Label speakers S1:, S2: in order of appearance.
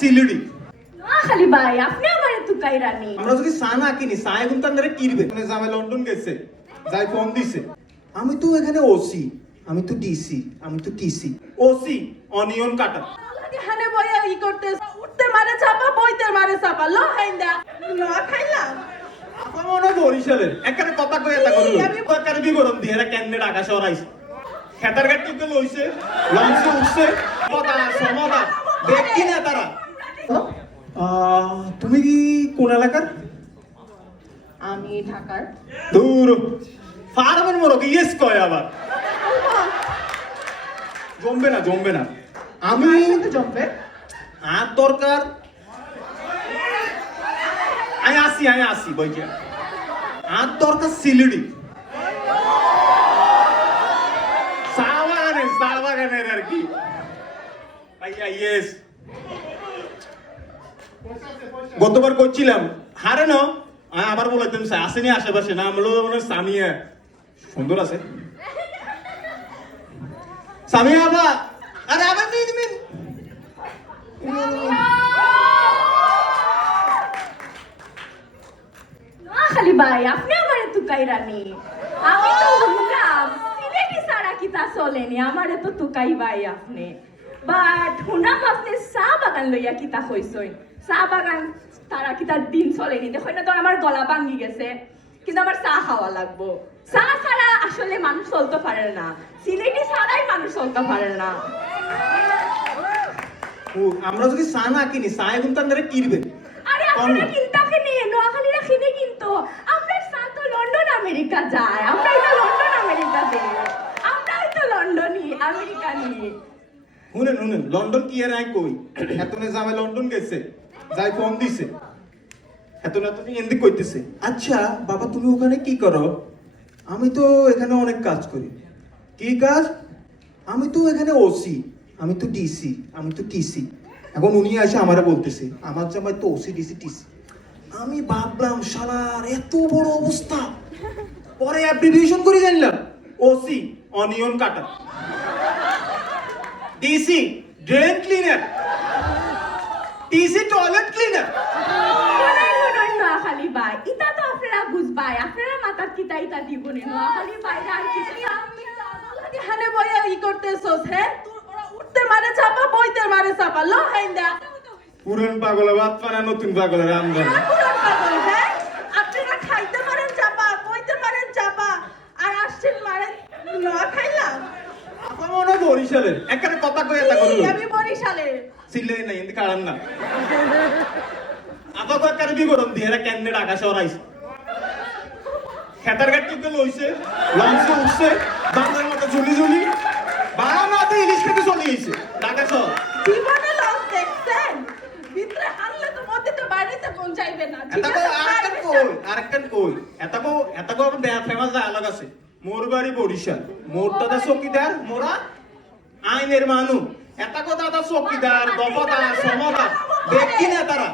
S1: সিলিডি।
S2: খালি ভাই আপনি আমার
S1: আমরা যদি না কিনি এখন কিনবে মানে জামে লন্ডন গেছে যাই ফোন দিছে। আমি তো এখানে ওসি আমি তো ডিসি আমি তো টিসি ওসি অনিয়ন কাটা
S2: হানে বইয়া ই করতে উঠতে মারে চাপা বইতে মারে চাপা লো লো খাইলাম।
S1: আমার মনে বরিশালের। এখানে কথা কই এটা করল বিবরণ দিয়ে এরা ক্যান্ডিডেট আকাশে ওরাইছে খেতার কিন্তু লইছে লঞ্চে উঠছে। কথা সমাধান তারা আহ, তুমি কি কোন এলাকার?
S2: আমি ঢাকার।
S1: দূর। ফার্মের মোরকে ইয়েস কয় আবার। জমবে না জমবে না। আমি
S2: জমবে?
S1: আর দরকার আমি আসি আমি আসি বইকে আর দরকার সিলিডি। চা বাগানের চা বাগানের আর কি। ভাইয়া ইয়েস। গতবার করছিলাম। হারে ন আবার বলাইতাম আসেনি আশেপাশে। না আমলো মানে সামিয়া। সুন্দর আছে। সামিয়া আরে, আবার নিয়ে দিবেন
S2: খালি ভাই, আপনি আমার একটু কাইরানি আমি তো সিলেটি সারা কিতা চলেনি আমার তো তুকাই ভাই আপনি। বাট হুনাম আপনি চা বাগান লইয়া কিতা কইছই চা বাগান তারা কিতা দিন চলেনি দেখো না তো আমার গলা ভাঙ্গি গেছে। কিন্তু আমার চা খাওয়া লাগবো। চা ছাড়া আসলে মানুষ চলতে পারে না। সিলেটি ছাড়াই মানুষ চলতে পারে না।
S1: আমরা যদি চা না কিনি চা এখন তার কিনবেন
S2: আরে আপনারা কিনতাকে নিয়ে নোয়াখালী রাখিনি কিন্তু। আমরা চা তো লন্ডন আমেরিকা যায়। আমরাই তো লন্ডন আমেরিকা দেই আমরাই তো লন্ডনই আমেরিকানি
S1: শুনেন শুনেন, লন্ডন কি আর আই কই? এতনে জামে লন্ডন গেছে, যাই ফোন দিছে, এতনে তুমি এন্দি কইতেছে আচ্ছা বাবা, তুমি ওখানে কি করো? আমি তো এখানে অনেক কাজ করি। কি কাজ? আমি তো এখানে ওসি আমি তো ডিসি আমি তো টিসি এখন উনি এসে আমারে বলতেছে, আমার জামাই তো ওসি ডিসি টিসি আমি ভাবলাম শালার এত বড় অবস্থা। পরে অ্যাপ্রিভিয়েশন করে জানলাম ওসি অনিয়ন কাটা DC drain cleaner TC toilet cleaner
S2: Noakhali by ইতা তো আপনারা বুঝবাই আপনারা মাথার কিতা ইতা দিবনে নোয়াখালী বাইরে আর আমি হানে বইয়া ই করতেছস হে তুই ওরা উঠতে মারে চাপা বইতে মারে চাপা লো হাইন্দা
S1: পুরন পাগলে বাদ পানা নতুন পাগলের আমদানি
S2: পুরান পাগল, হ্যাঁ? আপনারা খাইতে পারেন চাপা বইতে পারেন চাপা আর আসছেন মারেন নোয়া খাইলাম
S1: আমার মনে হয় বরিশালের। এখানে কথা কই এটা করল
S2: ই, আমি বরিশালে
S1: সিলে নাই না। বিবরণ দিয়ে এরা ক্যান্ডিডেট আকাশে ওরাইছে খেতার গাট কিন্তু লইছে লঞ্চে উঠছে বাংলার মতো ঝুলি ঝুলি বারো মাতে ইলিশ খেতে চলে গেছে ঢাকা শহর।
S2: জীবনে লস দেখছেন? ভিতরে হানলে তো মধ্যে তো বাইরেতে কোন যাইবে না ঠিক আছে
S1: আরেকটা কই আরেকটা কই। এটা কো এটা কো ফেমাস ডায়লগ আছে মোর বাড়ি বরিশাল। মোর দাদা চকিদার মোরা আইনের মানুষ এটা কথা চকিদার সমদার দেখি না তারা।